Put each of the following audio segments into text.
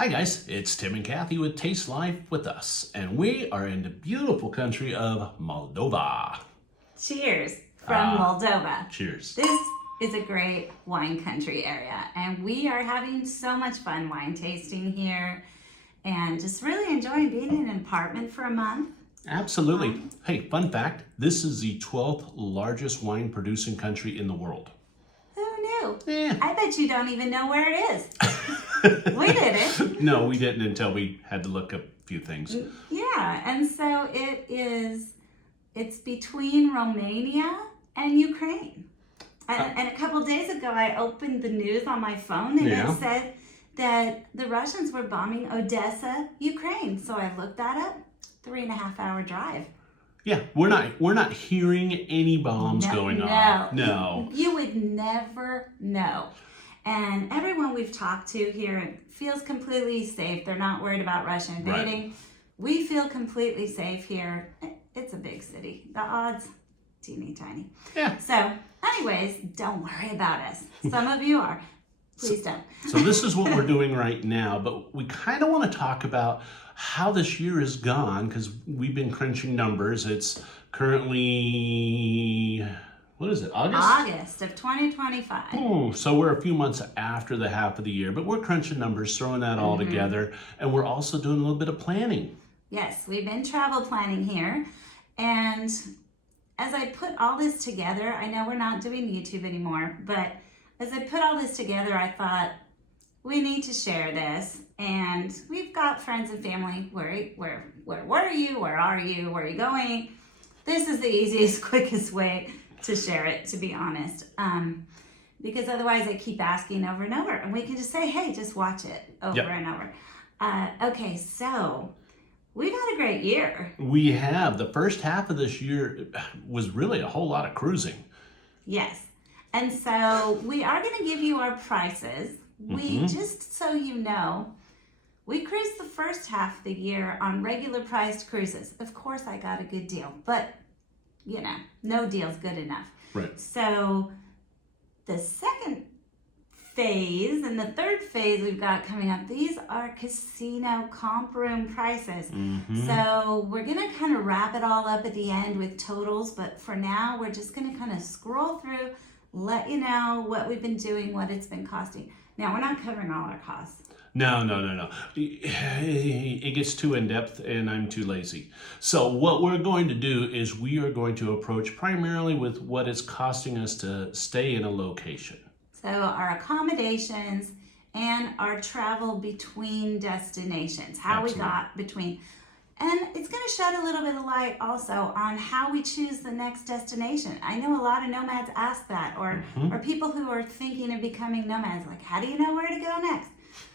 Hi guys, it's Tim and Kathy with Taste Life with Us, and we are in the beautiful country of Moldova. Cheers from Moldova. Cheers. This is a great wine country area, and we are having so much fun wine tasting here and just really enjoying being in an apartment for a month. Absolutely. Hey, fun fact, this is the 12th largest wine producing country in the world. Who knew? Yeah. I bet you don't even know where it is. We didn't. No, we didn't until we had to look up a few things. Yeah, and so it's between Romania and Ukraine. And a couple days ago, I opened the news on my phone and it said that the Russians were bombing Odessa, Ukraine. So I looked that up. 3.5-hour drive. Yeah, we're not hearing any bombs going on. No. You would never know. And everyone we've talked to here feels completely safe. They're not worried about Russia invading. Right. We feel completely safe here. It's a big city. The odds, teeny tiny. Yeah. So, anyways, don't worry about us. Some of you are. Please don't. So this is what we're doing right now, but we kind of want to talk about how this year has gone because we've been crunching numbers. It's currently, what is it, August? August of 2025. Oh, so we're a few months after the half of the year, but we're crunching numbers, throwing that all together, and we're also doing a little bit of planning. Yes, we've been travel planning here, and as I put all this together, I know we're not doing YouTube anymore, but as I put all this together, I thought, we need to share this, and we've got friends and family. Where are you? Where are you? Where are you going? This is the easiest, quickest way to share it, to be honest, because otherwise I keep asking over and over, and we can just say, hey, just watch it over and over. Okay, so we've had a great year. We have. The first half of this year was really a whole lot of cruising. Yes, and so we are going to give you our prices. We, just so you know, we cruised the first half of the year on regular priced cruises. Of course, I got a good deal, but, you know, no deal's good enough. Right. So the second phase and the third phase we've got coming up, these are casino comp room prices. So we're going to kind of wrap it all up at the end with totals, but for now, we're just going to kind of scroll through, let you know what we've been doing, what it's been costing. Now, we're not covering all our costs. No. It gets too in-depth and I'm too lazy. So what we're going to do is we are going to approach primarily with what it's costing us to stay in a location. So our accommodations and our travel between destinations, how we got between. And it's going to shed a little bit of light also on how we choose the next destination. I know a lot of nomads ask that, or people who are thinking of becoming nomads, like, how do you know where to go next?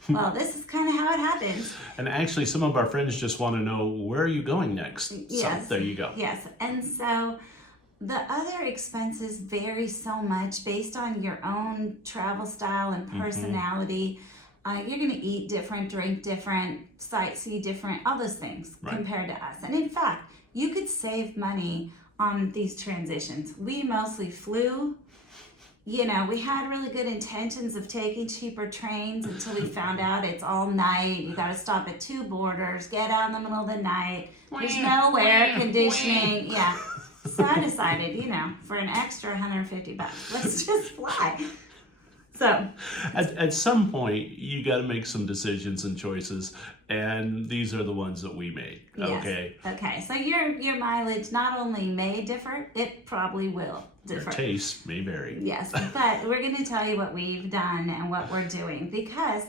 Well, this is kind of how it happens. And actually, some of our friends just want to know, where are you going next? Yes. So there you go. Yes. And so the other expenses vary so much based on your own travel style and personality. You're going to eat different, drink different, sightsee different, all those things compared to us. And in fact, you could save money on these transitions. We mostly flew. You know, we had really good intentions of taking cheaper trains until we found out it's all night. You got to stop at 2 borders, get out in the middle of the night. There's no air conditioning. Yeah. So I decided, you know, for an extra $150, let's just fly. So at some point, you got to make some decisions and choices, and these are the ones that we made. Okay. Yes. Okay. So your mileage not only may differ, it probably will differ. Your taste may vary. Yes, but we're going to tell you what we've done and what we're doing because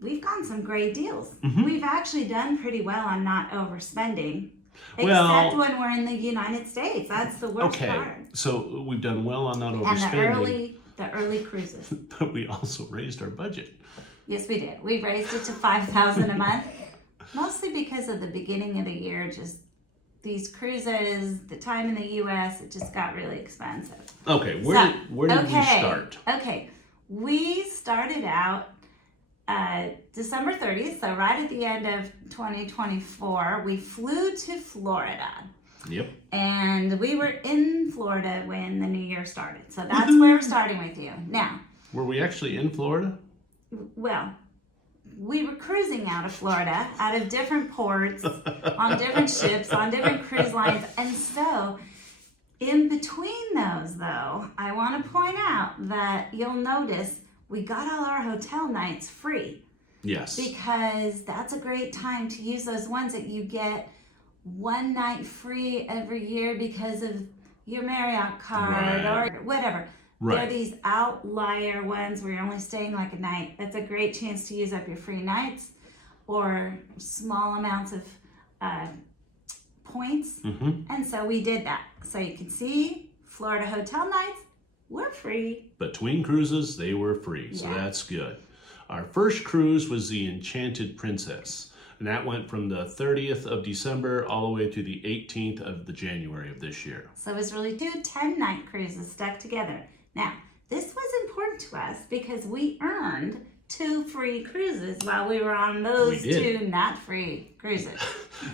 we've gotten some great deals. We've actually done pretty well on not overspending. Except when we're in the United States. That's the worst part. So we've done well on not overspending. And the early cruises. But we also raised our budget. Yes, we did. We raised it to $5,000 a month, mostly because of the beginning of the year. Just these cruises, the time in the U.S., it just got really expensive. Okay, where did we start? Okay, we started out December 30th, so right at the end of 2024. We flew to Florida. Yep. And we were in Florida when the new year started. So that's where we're starting with you. Now. Were we actually in Florida? Well, we were cruising out of Florida, out of different ports, on different ships, on different cruise lines. And so in between those, though, I want to point out that you'll notice we got all our hotel nights free. Yes. Because that's a great time to use those ones that you get one night free every year because of your Marriott card or whatever. Right. They're these outlier ones where you're only staying like a night. That's a great chance to use up your free nights or small amounts of points. And so we did that. So you can see Florida hotel nights were free. Between cruises, they were free. So that's good. Our first cruise was the Enchanted Princess. And that went from the 30th of December all the way to the 18th of the January of this year. So it was really 2 10-night cruises stuck together. Now, this was important to us because we earned 2 free cruises while we were on those 2 not free cruises.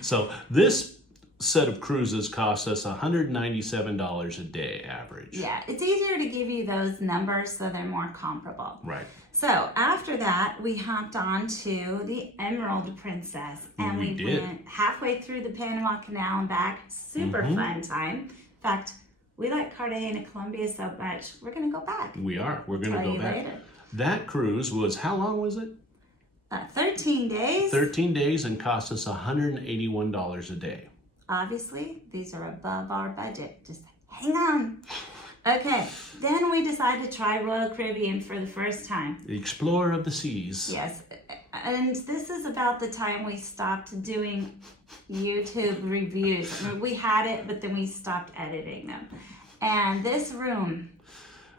So this set of cruises cost us $197 a day average. Yeah, it's easier to give you those numbers so they're more comparable. Right. So after that, we hopped on to the Emerald Princess, and we went halfway through the Panama Canal and back. Super fun time. In fact, we like Cartagena, Colombia so much, we're going to go back. We are. We're going to go back. Later. That cruise was, how long was it? 13 days. 13 days and cost us $181 a day. Obviously, these are above our budget. Just hang on. Okay, then we decided to try Royal Caribbean for the first time. The Explorer of the Seas. Yes, and this is about the time we stopped doing YouTube reviews. I mean, we had it, but then we stopped editing them. And this room,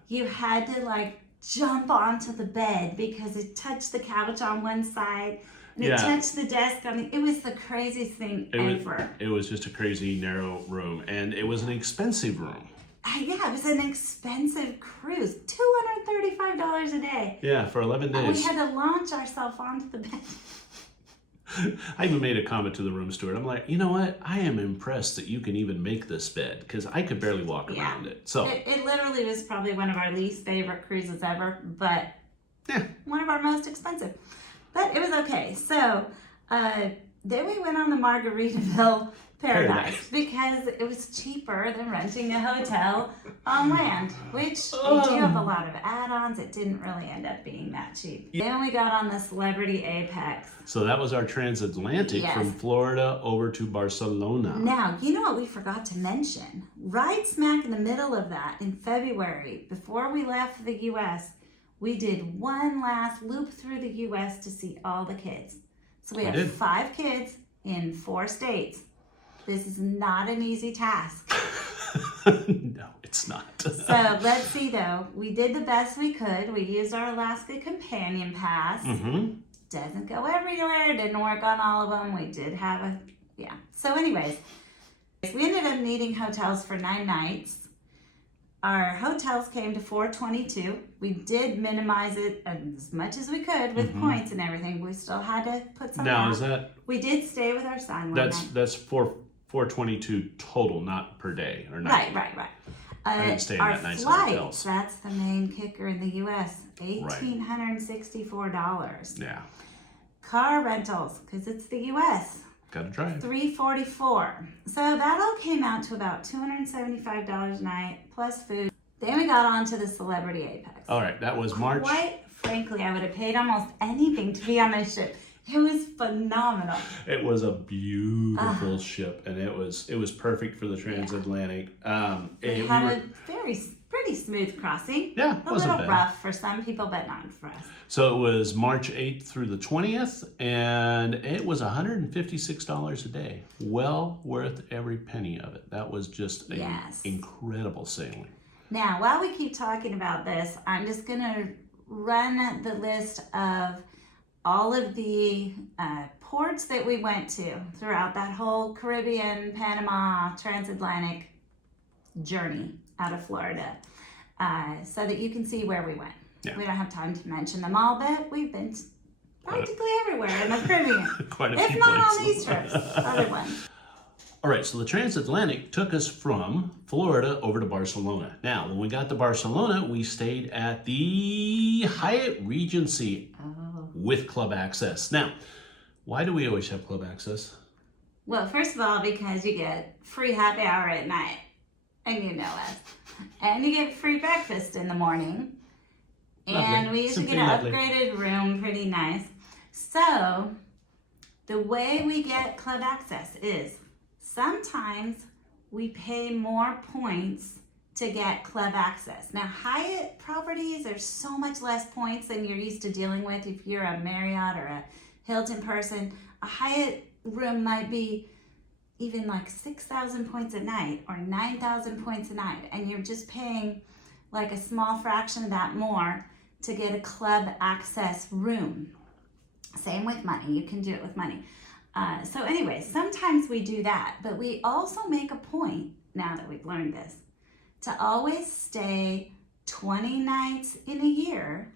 you had to like jump onto the bed because it touched the couch on one side and it touched the desk on the, it was the craziest thing ever. It was just a crazy narrow room, and it was an expensive room. Yeah, it was an expensive cruise. $235 a day. Yeah, for 11 days. We had to launch ourselves onto the bed. I even made a comment to the room steward. I'm like, you know what? I am impressed that you can even make this bed because I could barely walk around it. So it literally was probably one of our least favorite cruises ever, but one of our most expensive. But it was okay. So then we went on the Margaritaville Paradise because it was cheaper than renting a hotel on land, which we do have a lot of add-ons. It didn't really end up being that cheap. Then we got on the Celebrity Apex. So that was our transatlantic from Florida over to Barcelona. Now, you know what we forgot to mention? Right smack in the middle of that, in February, before we left the U.S., we did one last loop through the U.S. to see all the kids. So we have 5 kids in 4 states. This is not an easy task. No, it's not. So let's see though. We did the best we could. We used our Alaska Companion Pass. Doesn't go everywhere. Didn't work on all of them. We did have a, So anyways, we ended up needing hotels for 9 nights. Our hotels came to $422. We did minimize it as much as we could with points and everything. We still had to put some Now, out. is that... We did stay with our son one night. That's $422 total, not per day or night. Right. I didn't stay in our that nice flights, hotels. that's the main kicker in the U.S. $1,864. Yeah. Car rentals, because it's the U.S. Gotta drive. $344. So that all came out to about $275 a night plus food. Then we got on to the Celebrity Apex. All right, that was March. Quite frankly, I would have paid almost anything to be on this ship. It was phenomenal. It was a beautiful ship, and it was perfect for the transatlantic. We had a pretty smooth crossing. Yeah, a little rough for some people, but not for us. So it was March 8th through the 20th, and it was $156 a day. Well worth every penny of it. That was just an incredible sailing. Now, while we keep talking about this, I'm just going to run the list of all of the ports that we went to throughout that whole Caribbean, Panama, transatlantic journey out of Florida, so that you can see where we went. Yeah. We don't have time to mention them all, but we've been practically everywhere in the Caribbean. Quite a few if not places. on these trips, other ones. All right, so the transatlantic took us from Florida over to Barcelona. Now, when we got to Barcelona, we stayed at the Hyatt Regency. Oh. with club access. Now, why do we always have club access? Well, first of all, because you get free happy hour at night, and you know us. And you get free breakfast in the morning. And Lovely. we usually Simply get an lovely. upgraded room, pretty nice. So, the way we get club access is sometimes we pay more points to get club access. Now, Hyatt properties are so much less points than you're used to dealing with if you're a Marriott or a Hilton person. A Hyatt room might be even like 6,000 points a night or 9,000 points a night, and you're just paying like a small fraction of that more to get a club access room. Same with money, you can do it with money. So anyway, sometimes we do that, but we also make a point, now that we've learned this, to always stay 20 nights in a year,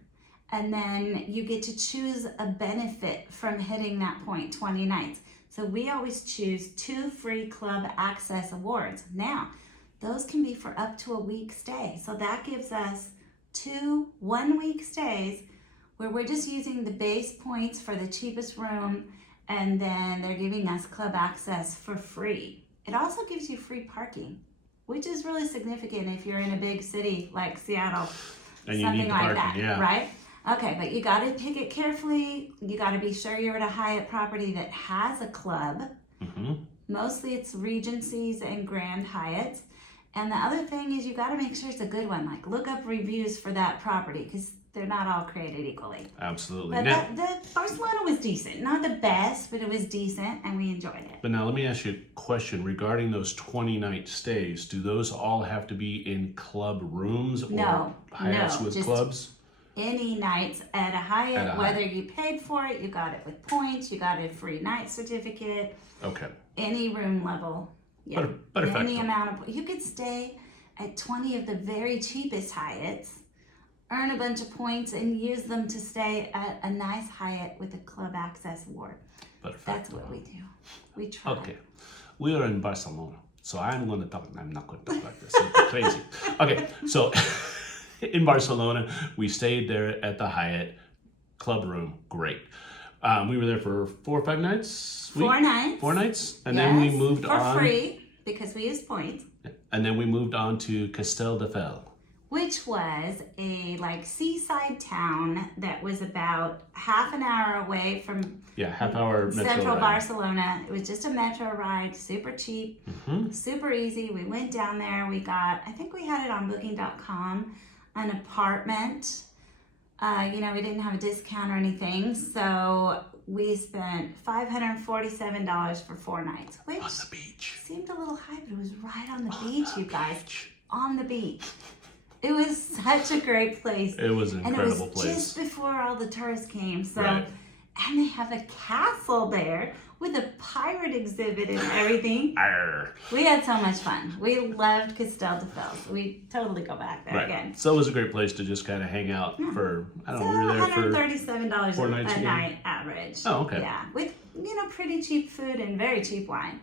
and then you get to choose a benefit from hitting that point, 20 nights. So we always choose 2 free club access awards. Now, those can be for up to a week stay. So that gives us 2 one-week stays where we're just using the base points for the cheapest room, and then they're giving us club access for free. It also gives you free parking, which is really significant if you're in a big city like Seattle, And you something need the like parking, that, yeah. right? Okay, but you got to pick it carefully. You got to be sure you're at a Hyatt property that has a club. Mm-hmm. Mostly it's Regencies and Grand Hyatts. And the other thing is you got to make sure it's a good one. Like, look up reviews for that property because they're not all created equally. Absolutely. But Now, the Barcelona was decent. Not the best, but it was decent, and we enjoyed it. but now let me ask you a question regarding those 20-night stays. Do those all have to be in club rooms or No, Hyatts no, with just clubs? Any nights at a Hyatt, At a whether Hyatt. you paid for it, you got it with points, you got a free night certificate, Okay. any room level. Yeah, Perfecto. any amount of, you could stay at 20 of the very cheapest Hyatts, earn a bunch of points, and use them to stay at a nice Hyatt with a club access award. Perfecto. That's what we do. We try. Okay. We are in Barcelona, so I'm not going to talk like this. It's crazy. Okay, so in Barcelona, we stayed there at the Hyatt club room. Great. We were there for 4 or 5 nights. 4 nights. 4 nights, and then we Yes, moved for on. free because we used points. And then we moved on to Castelldefels. Which was a like seaside town that was about half an hour away from Yeah, half-hour metro central ride. Barcelona. It was just a metro ride, super cheap, super easy. We went down there. We got, I think we had it on booking.com, an apartment. We didn't have a discount or anything. So we spent $547 for 4 nights, which On the beach. seemed a little high, but it was right on the beach, you guys. On the beach. It was such a great place. It was an incredible and it was place. just before all the tourists came. So, Right. and they have a castle there with a pirate exhibit and everything. Arr. We had so much fun. We loved Castelldefels. We totally go back there again. So it was a great place to just kind of hang out for, I don't So know, we were there for... $137 4 nights a again? night average. Oh, okay. Yeah, with pretty cheap food and very cheap wine.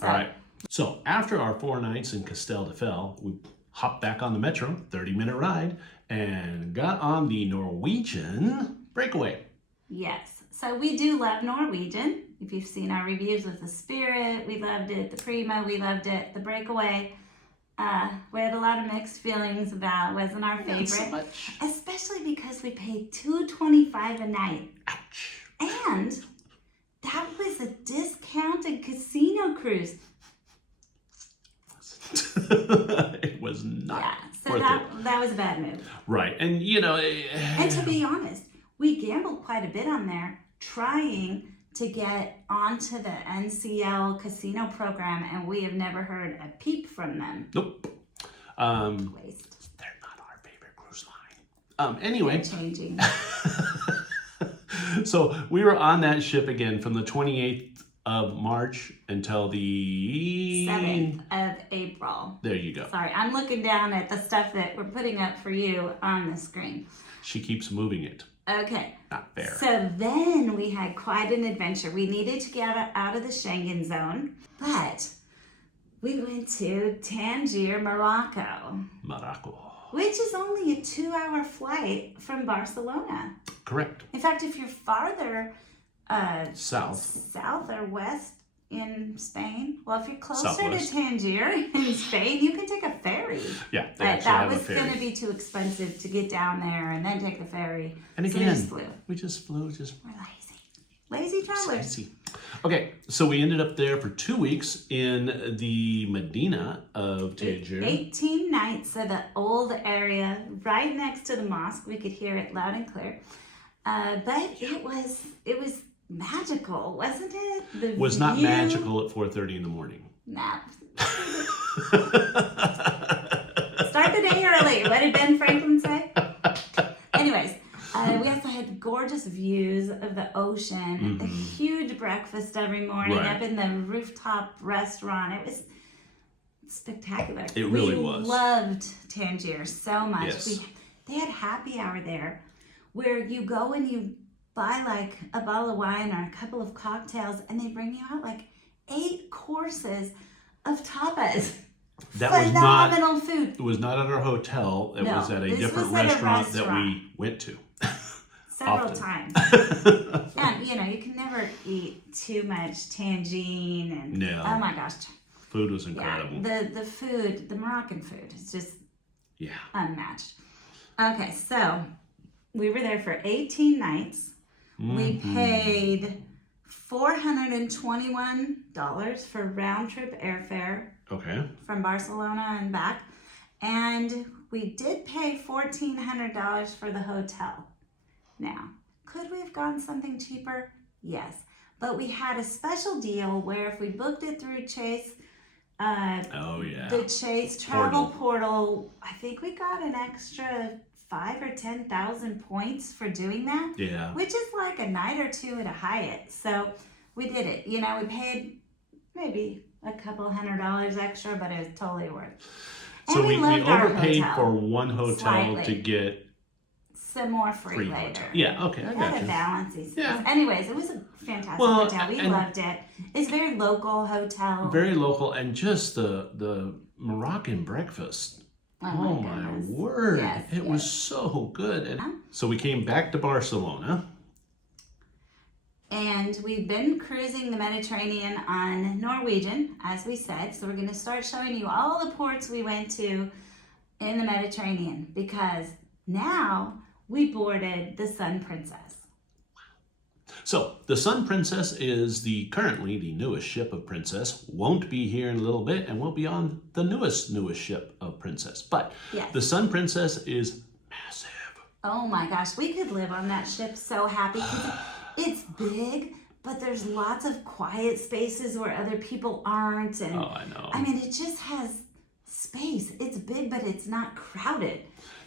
So, All right. So after our 4 nights in Castelldefels, we hopped back on the metro, 30-minute ride, and got on the Norwegian breakaway. Yes. So we do love Norwegian. If you've seen our reviews with the Spirit, we loved it. The Prima, we loved it. The Breakaway, we had a lot of mixed feelings about. Wasn't our favorite, Not so much. especially because we paid $225 a night, Ouch. and that was a discounted casino cruise. It was not Yeah. So worth it. that was a bad move. Right. And, And to be honest, we gambled quite a bit on there, trying to get onto the NCL casino program, and we have never heard a peep from them. nope. Waste. They're not our favorite cruise line. Anyway, They're changing. so we were on that ship again from the 28th of March until the 7th of April. There you go. Sorry, I'm looking down at the stuff that we're putting up for you on the screen. She keeps moving it. Okay. Not fair. So then we had quite an adventure. We needed to get out of the Schengen zone, but we went to Tangier, Morocco. Morocco. which is only a 2-hour flight from Barcelona. Correct. In fact, if you're farther South or west in Spain, well, if you're closer Southwest. to Tangier in Spain, you can take a ferry. Yeah, they But actually that have a was ferry. going to be too expensive to get down there and then take the ferry. And So we again, just flew. we just flew. Just We're lazy travelers. lazy. Okay, so we ended up there for 2 weeks in the Medina of Tangier. 18 nights of the old area right next to the mosque. We could hear it loud and clear. But it was magical, wasn't it? The Was not view- magical at 4:30 in the morning. Nah. Start the day early. What did Ben Franklin say? Anyways, we also had gorgeous views of the ocean, a huge breakfast every morning Right. up in the rooftop restaurant. It was spectacular. It really we was. loved Tangier so much. Yes. They had happy hour there where you go and you buy like a bottle of wine or a couple of cocktails and they bring you out like 8 courses of tapas. That was not. Phenomenal food. It was not at our hotel. It No, was at a this different was at a restaurant that restaurant. we went to. Several Often. times. And you can never eat too much tangine and No. oh my gosh. Food was incredible. Yeah, the food, the Moroccan food is just Yeah. unmatched. Okay, so we were there for 18 nights. We paid $421 for round trip airfare Okay. from Barcelona and back. And we did pay $1,400 for the hotel. Now, could we have gotten something cheaper? Yes. But we had a special deal where if we booked it through Chase, Oh yeah. the Chase travel portal, I think we got an extra 5,000 or 10,000 points for doing that. Yeah. Which is like a night or two at a Hyatt. So we did it. We paid maybe a couple $100 extra, but it was totally worth it. So And we loved our overpaid hotel for one hotel slightly. to get Some more free later. hotel. Yeah. Okay. I We gotta got you. balance these things. Yeah. Anyways, it was a fantastic Well, hotel. We and- loved it. It's a very local hotel. Very local, and just the Moroccan breakfast. Oh my goodness. word! Yes, It was yes. so good. And Yeah. so we came back to Barcelona. And we've been cruising the Mediterranean on Norwegian, as we said. So we're going to start showing you all the ports we went to in the Mediterranean because now we boarded the Sun Princess. So the Sun Princess is currently the newest ship of Princess. Won't be here in a little bit, and will be on the newest ship of Princess. But Yes. the Sun Princess is massive. Oh my gosh, we could live on that ship so happy because it's big, but there's lots of quiet spaces where other people aren't. And Oh, I know. I mean, it just has space. It's big, but it's not crowded.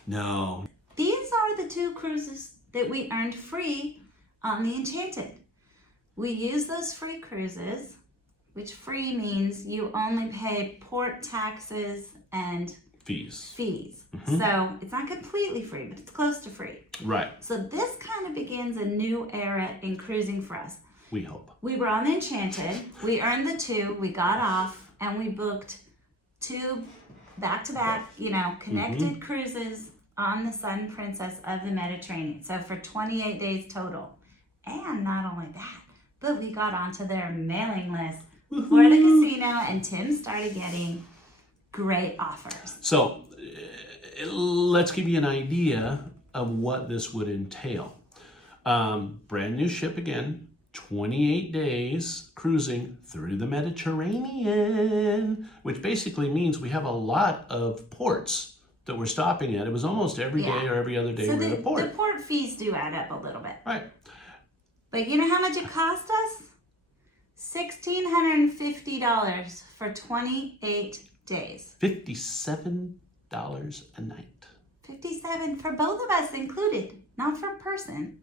No. These are the 2 cruises that we earned free on the Enchanted. We use those free cruises, which free means you only pay port taxes and Fees. fees. So it's not completely free, but it's close to free. Right. So this kind of begins a new era in cruising for us. We hope. We were on the Enchanted. We earned the 2. We got off and we booked 2 back-to-back, connected cruises on the Sun Princess of the Mediterranean. So for 28 days total. And not only that, but we got onto their mailing list for the casino and Tim started getting great offers. So let's give you an idea of what this would entail. Brand new ship again, 28 days cruising through the Mediterranean, which basically means we have a lot of ports that we're stopping at. It was almost every day or every other day So we're in a port. the port fees do add up a little bit. Right. But you know how much it cost us? $1,650 for 28 days. $57 a night. 57 for both of us included, not per person.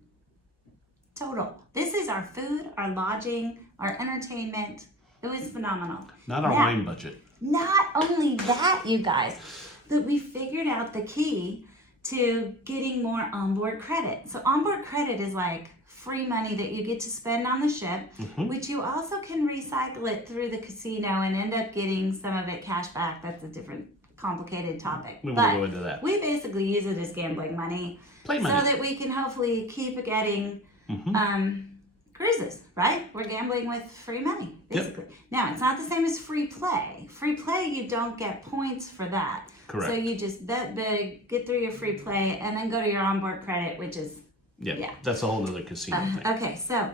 Total. This is our food, our lodging, our entertainment. It was phenomenal. Not our Now, wine budget. Not only that, you guys, but we figured out the key to getting more onboard credit. So onboard credit is like free money that you get to spend on the ship, which you also can recycle it through the casino and end up getting some of it cash back. That's a different complicated topic. We but won't go into that. We basically use it as gambling money. Play money. So that we can hopefully keep getting cruises, right? We're gambling with free money, basically. Yep. Now, it's not the same as free play. Free play, you don't get points for that. Correct. So you just bet big, get through your free play, and then go to your onboard credit, which is, that's a whole other casino thing. Okay, so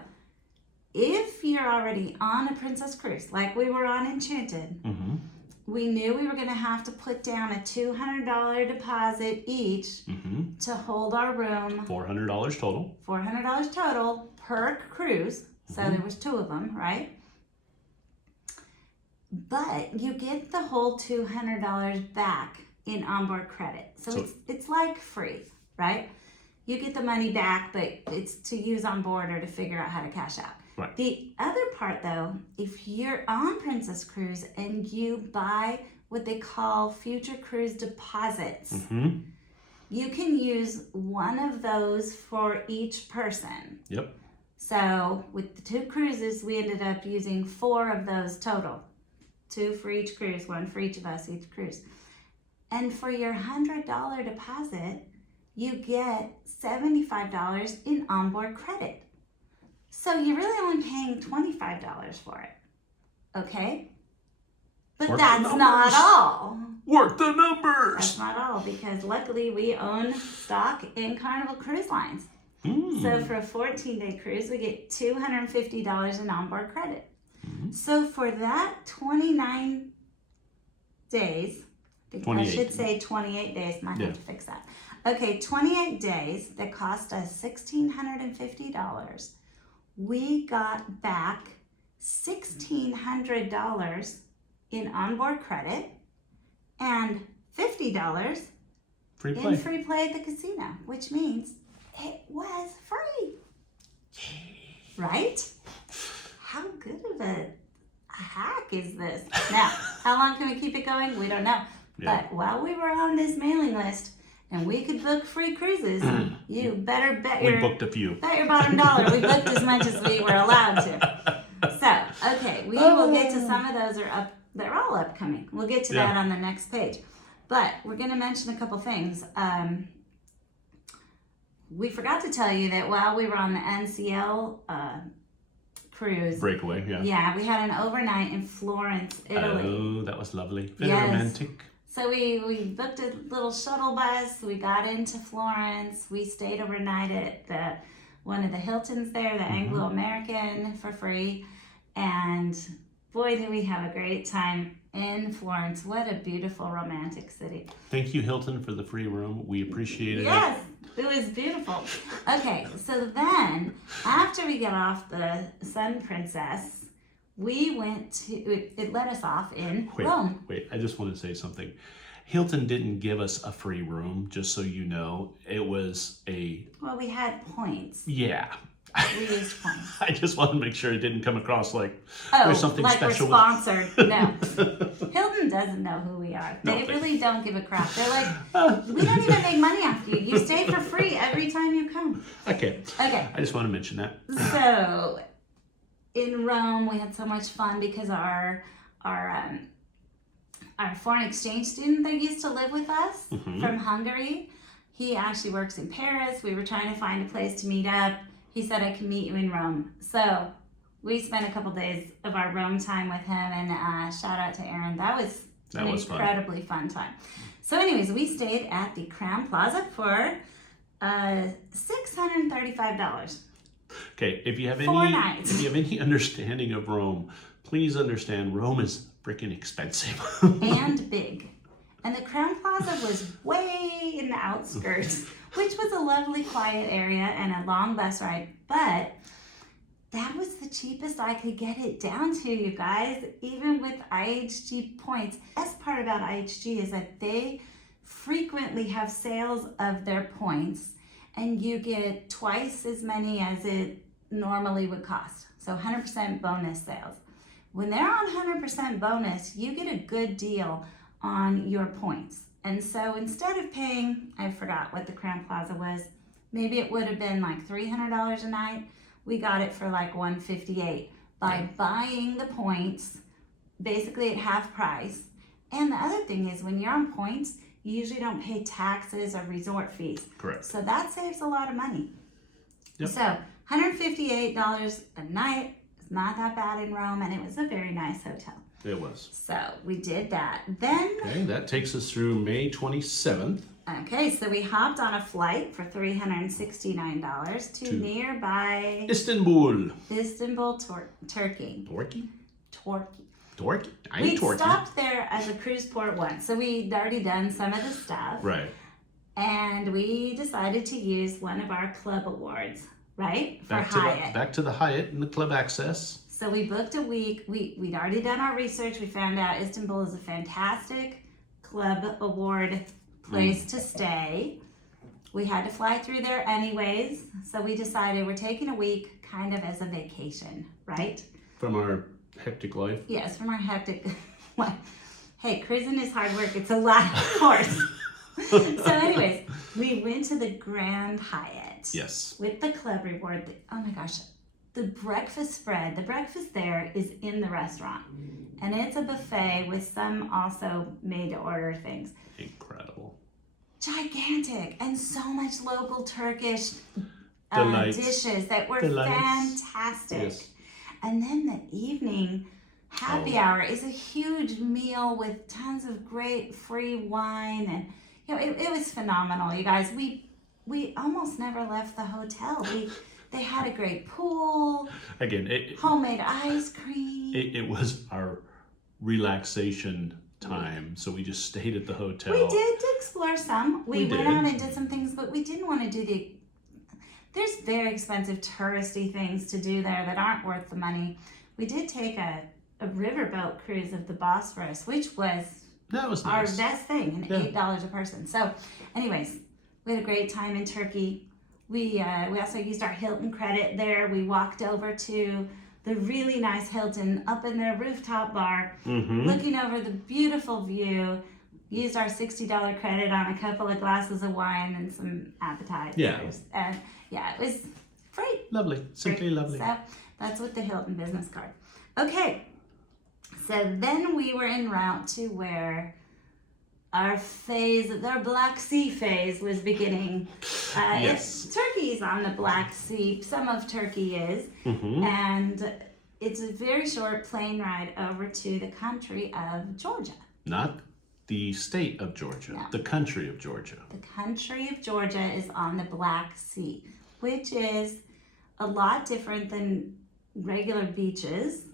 if you're already on a Princess Cruise, like we were on Enchanted, we knew we were going to have to put down a $200 deposit each to hold our room. $400 total. $400 total per cruise. So there was 2 of them, right? But you get the whole $200 back in onboard credit. So it's like free, right? You get the money back, but it's to use on board or to figure out how to cash out. Right. The other part, though, if you're on Princess Cruise and you buy what they call future cruise deposits, you can use one of those for each person. Yep. So with the 2 cruises, we ended up using 4 of those total. 2 for each cruise, 1 for each of us, each cruise. And for your $100 deposit, you get $75 in onboard credit. So you're really only paying $25 for it, okay? But that's not all. Work the numbers. That's not all, because luckily we own stock in Carnival Cruise Lines. So for a 14-day cruise, we get $250 in onboard credit. So for that 29 days, I should say 28 days, might have to fix that. Okay, 28 days that cost us $1,650. We got back $1,600 in onboard credit and $50 in free play at the casino, which means it was free. Right? How good of a hack is this? Now, how long can we keep it going? We don't know. But while we were on this mailing list and we could book free cruises, you better bet we booked a few. Bet your bottom dollar we booked as much as we were allowed to. So, okay, we will get to some of those they're all upcoming. We'll get to that on the next page. But we're going to mention a couple things. We forgot to tell you that while we were on the NCL cruise. Breakaway, Yeah, we had an overnight in Florence, Italy. Oh, that was lovely. Very romantic. So we booked a little shuttle bus. We got into Florence. We stayed overnight at one of the Hiltons there, the Anglo-American, for free. And boy, did we have a great time in Florence. What a beautiful, romantic city. Thank you, Hilton, for the free room. We appreciated it. Yes, it was beautiful. Okay, so then after we got off the Sun Princess, we went to, it let us off in Rome. Wait, I just want to say something. Hilton didn't give us a free room, just so you know. It was Well, we had points. Yeah. We used points. I just want to make sure it didn't come across like there's something like special. We're sponsored. No. Hilton doesn't know who we are. They really don't give a crap. They're like, we don't even make money off you. You stay for free every time you come. Okay. I just want to mention that. So, in Rome, we had so much fun because our foreign exchange student that used to live with us from Hungary, he actually works in Paris. We were trying to find a place to meet up. He said, I can meet you in Rome. So we spent a couple days of our Rome time with him, and shout out to Aaron. That was an incredibly fun time. So anyways, we stayed at the Crown Plaza for $635. Okay, if you have 4 nights. If you have any understanding of Rome, please understand Rome is freaking expensive. And big. And the Crown Plaza was way in the outskirts, which was a lovely quiet area and a long bus ride. But that was the cheapest I could get it down to, you guys, even with IHG points. The best part about IHG is that they frequently have sales of their points, and you get twice as many as it normally would cost. So 100% bonus sales. When they're on 100% bonus, you get a good deal on your points. And so instead of paying, I forgot what the Crown Plaza was, maybe it would have been like $300 a night. We got it for like $158 by buying the points basically at half price And the other thing is when you're on points, you usually don't pay taxes or resort fees. Correct. So that saves a lot of money. Yep. So $158 a night is not that bad in Rome, and it was a very nice hotel. It was. So we did that. Then, Okay, that takes us through May 27th. okay, so we hopped on a flight for $369 to nearby Istanbul. Istanbul, Turkey. Torquay? Turkey. Torquay? I We ain't Torquay. stopped there as a cruise port once, so we'd already done some of the stuff. Right. And we decided to use one of our club awards, right? For Hyatt. Back to the Hyatt and the club access. So we booked a week. We'd already done our research. We found out Istanbul is a fantastic club award place to stay. We had to fly through there anyways. So we decided we're taking a week kind of as a vacation, right? From our hectic life. Yes, from our hectic life. Hey, cruising is hard work. It's a lot, of course. So anyways, we went to the Grand Hyatt. Yes. With the club reward. Oh my gosh. The breakfast spread, the breakfast there is in the restaurant. And it's a buffet with some also made to order things. Incredible. Gigantic. And so much local Turkish dishes that were fantastic. Yes. And then the evening happy hour is a huge meal with tons of great free wine. And you know, it was phenomenal, you guys. We almost never left the hotel. They had a great pool. Again, homemade ice cream. It was our relaxation time, so we just stayed at the hotel. We did explore some. We went out and did some things, but we didn't want to do there's very expensive touristy things to do there that aren't worth the money. We did take a riverboat cruise of the Bosphorus, which was nice. Our best thing, and $8 a person. So anyways, we had a great time in Turkey. We also used our Hilton credit there. We walked over to the really nice Hilton up in their rooftop bar, looking over the beautiful view. Used our $60 credit on a couple of glasses of wine and some appetizers. Yeah. And yeah, it was great. Lovely. Simply lovely. So that's with the Hilton business card. Okay. So then we were en route to where our Black Sea phase was beginning. Yes. Turkey's on the Black Sea. Some of Turkey is. And it's a very short plane ride over to the country of Georgia. Not the state of Georgia, No. the country of Georgia. The country of Georgia is on the Black Sea, which is a lot different than regular beaches.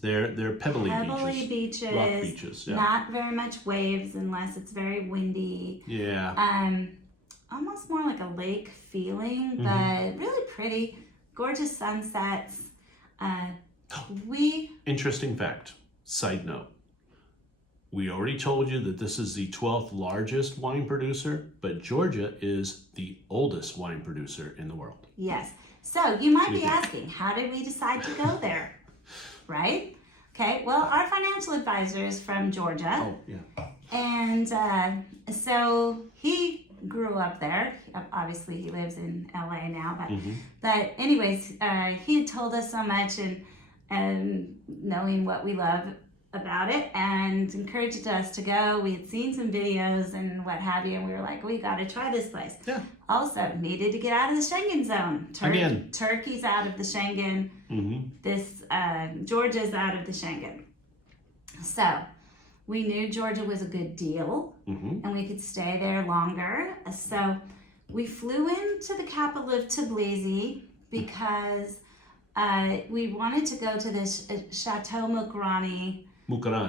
They're pebbly beaches. Rock beaches, yeah. Not very much waves unless it's very windy. Yeah. Almost more like a lake feeling, but really pretty. Gorgeous sunsets. Interesting fact, side note. We already told you that this is the 12th largest wine producer, but Georgia is the oldest wine producer in the world. Yes. So you might be asking, how did we decide to go there? Right? Okay, well, our financial advisor is from Georgia. Oh, yeah. And so he grew up there. Obviously, he lives in LA now. But anyways, he had told us so much and knowing what we love about it and encouraged us to go. We had seen some videos and what have you, and we were like, we got to try this place. Yeah. Also, needed to get out of the Schengen zone. Again. Turkey's out of the Schengen. This Georgia's out of the Schengen. So we knew Georgia was a good deal, and we could stay there longer. So we flew into the capital of Tbilisi because we wanted to go to this Chateau Mukrani.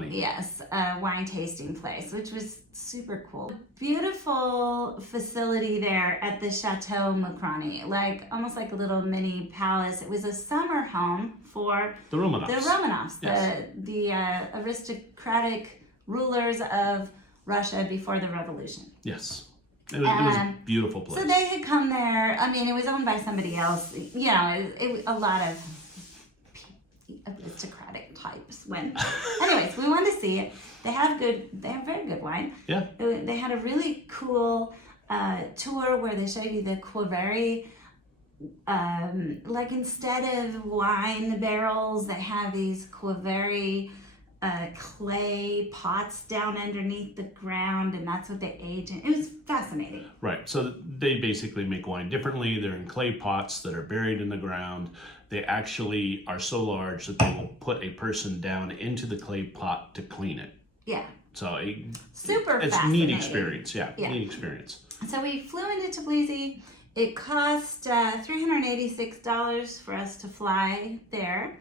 Yes, wine tasting place, which was super cool. Beautiful facility there at the Chateau Mukrani, like almost like a little mini palace. It was a summer home for the Romanovs. Yes. the aristocratic rulers of Russia before the revolution. Yes. It was a beautiful place. So they had come there. I mean, it was owned by somebody else. You know, it a lot of aristocratic types went. Anyways, we wanted to see it. They have very good wine. Yeah. They had a really cool tour where they showed you the Quiveri. Like instead of wine barrels, they have these Quiveri clay pots down underneath the ground, and that's what they age in. It was fascinating. Right. So they basically make wine differently. They're in clay pots that are buried in the ground. They actually are so large that they will put a person down into the clay pot to clean it. Yeah. So Super it's fascinating. neat experience. Yeah, Yeah. neat experience. So we flew into Tbilisi. It cost $386 for us to fly there.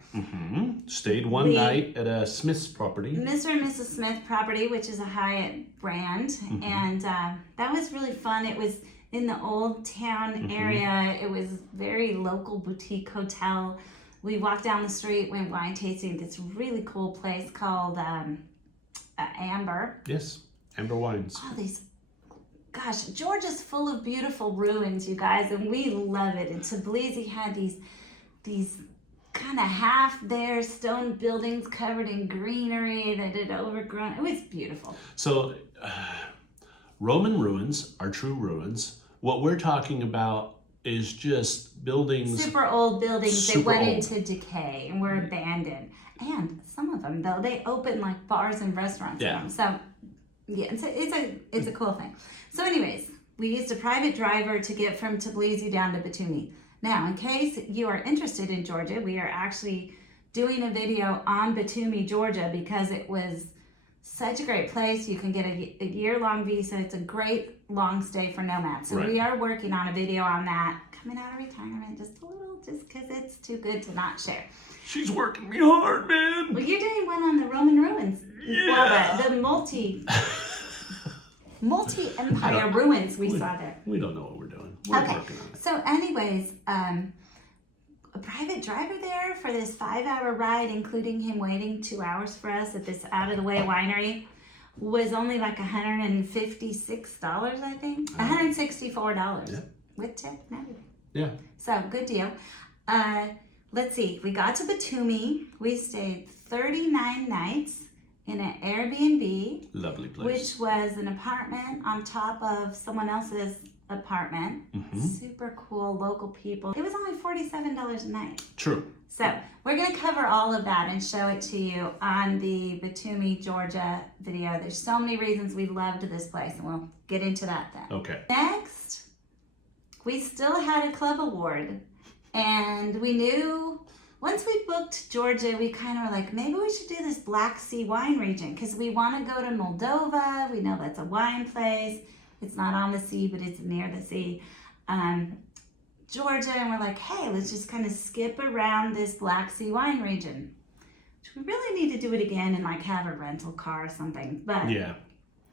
Stayed one night at a Smith's property. Mr. and Mrs. Smith property, which is a Hyatt brand. And that was really fun. It was in the old town area. It was very local boutique hotel. We walked down the street, went wine tasting at this really cool place called Amber. Yes, Amber Wines. All these, gosh, Georgia's full of beautiful ruins, you guys, and we love it. And Tbilisi had these kind of half there stone buildings covered in greenery that had overgrown. It was beautiful. So Roman ruins are true ruins. What we're talking about is just buildings. Super old buildings that Super went old. into decay and were abandoned. And some of them, though, they opened like bars and restaurants. Yeah. In them. So yeah, it's a cool thing. So anyways, we used a private driver to get from Tbilisi down to Batumi. Now, in case you are interested in Georgia, we are actually doing a video on Batumi, Georgia, because it was such a great place. You can get a year-long visa. It's a great long stay for nomads. So Right. we are working on a video on that, coming out of retirement just a little, just because it's too good to not share. She's working me hard, man. Well, you're doing one on the Roman ruins. Yeah. Well, the multi-empire ruins we saw there. We don't know what we're doing. We're Okay. working on it. So anyways, a private driver there for this 5-hour ride, including him waiting 2 hours for us at this out-of-the-way winery, was only like $156, I think. $164. Yeah. With tip and everything. Yeah. So, good deal. Let's see. We got to Batumi. We stayed 39 nights in an Airbnb, Lovely place. which was an apartment on top of someone else's apartment. Super cool, local people. It was only $47 a night. True. So we're going to cover all of that and show it to you on the Batumi, Georgia video. There's so many reasons we loved this place, and we'll get into that then. Okay. Next, we still had a club award, and we knew once we booked Georgia, we kind of were like, maybe we should do this Black Sea wine region because we want to go to Moldova. We know that's a wine place. It's not on the sea, but it's near the sea. Georgia, and we're like, hey, let's just kind of skip around this Black Sea wine region. We really need to do it again and like have a rental car or something. But Yeah.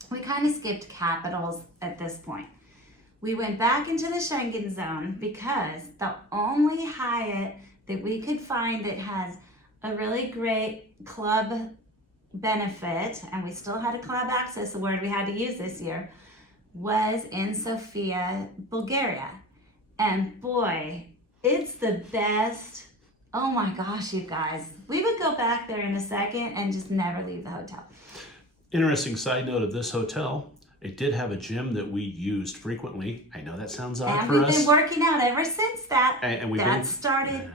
we kind of skipped capitals at this point. We went back into the Schengen zone because the only Hyatt that we could find that has a really great club benefit, and we still had a club access award we had to use this year, was in Sofia, Bulgaria. And boy, it's the best. Oh my gosh, you guys. We would go back there in a second and just never leave the hotel. Interesting side note of this hotel, it did have a gym that we used frequently. I know that sounds odd And for we've us. been working out ever since that. And we've that been, started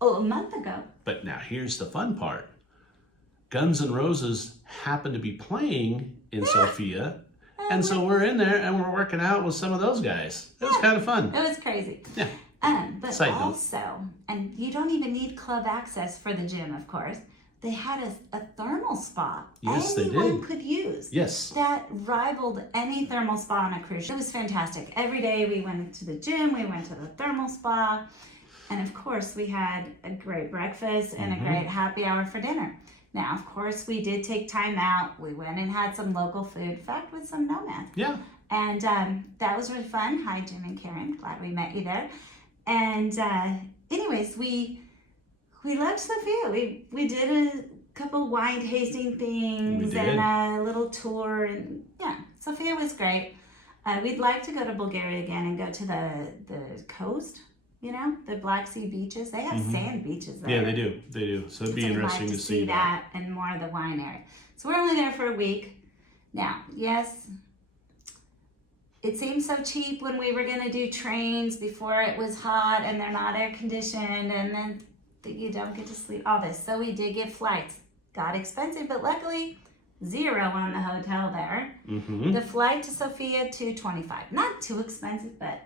a month ago. but now here's the fun part. Guns N' Roses happened to be playing in Sofia. And so we're in there and we're working out with some of those guys. It was kind of fun. It was crazy. Yeah. But Side note. also, and you don't even need club access for the gym, of course. They had a thermal spa. Yes, they Anyone did. could use. Yes. That rivaled any thermal spa on a cruise ship. It was fantastic. Every day we went to the gym, we went to the thermal spa, and of course we had a great breakfast and a great happy hour for dinner. Now, of course, we did take time out. We went and had some local food, in fact, with some nomads. Yeah. And that was really fun. Hi, Jim and Karen. Glad we met you there. And anyways, we loved Sofia. We did a couple wine tasting things We did. and a little tour. And yeah, Sofia was great. We'd like to go to Bulgaria again and go to the coast, you know, the Black Sea beaches. They have sand beaches there. Yeah, they do. They do. So it'd be So we'd interesting like to see that. and more of the wine area. So we're only there for a week. Now, yes, it seemed so cheap when we were going to do trains before it was hot and they're not air conditioned and then you don't get to sleep, all this. So we did get flights. got expensive, but luckily zero on the hotel there. Mm-hmm. The flight to Sofia, $225. Not too expensive, but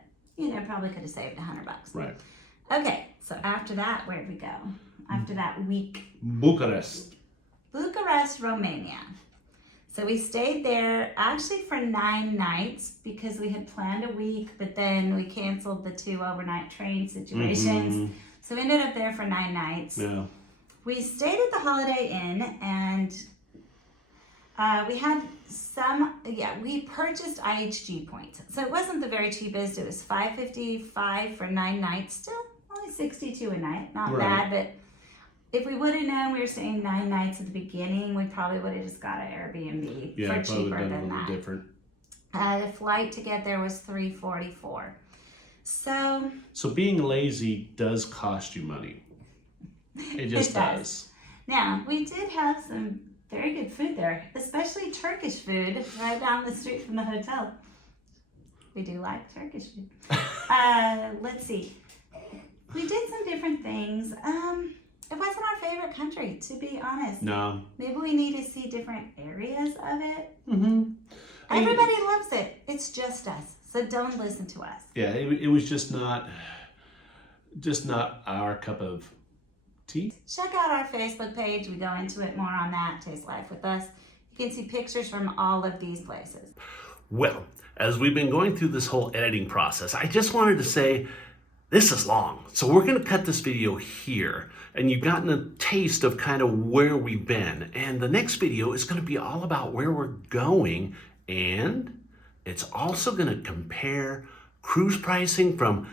probably could have saved $100. Right. Okay, so after that, where'd we go? After that week, Bucharest, Romania. So we stayed there actually for 9 nights because we had planned a week, but then we canceled the 2 overnight train situations. Mm-hmm. So we ended up there for 9 nights. Yeah. We stayed at the Holiday Inn, and we had we purchased IHG points. So it wasn't the very cheapest. It was $555 for 9 nights. Still only $62 a night. Not Right. bad, but if we would have known we were staying 9 nights at the beginning, we probably would have just got an Airbnb Yeah, for probably cheaper done a than little that. different. The flight to get there was $344. So being lazy does cost you money. It just does. Now, we did have some very good food there, especially Turkish food right down the street from the hotel. We do like Turkish food. Let's see. We did some different things. It wasn't our favorite country, to be honest. No. Maybe we need to see different areas of it. Mm-hmm. Everybody loves it. It's just us. So don't listen to us. Yeah, it was just not our cup of tea. Check out our Facebook page. We go into it more on that. Taste Life with Us. You can see pictures from all of these places. Well, as we've been going through this whole editing process, I just wanted to say this is long. So we're going to cut this video here. And you've gotten a taste of kind of where we've been. And the next video is going to be all about where we're going. And it's also going to compare cruise pricing from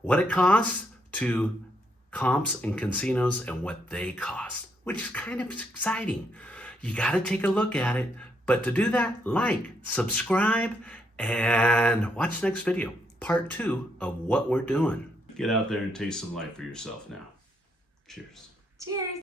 what it costs to comps and casinos and what they cost, which is kind of exciting. You got to take a look at it. But to do that, like, subscribe, and watch the next video, part 2 of what we're doing. Get out there and taste some life for yourself now. Cheers. Cheers.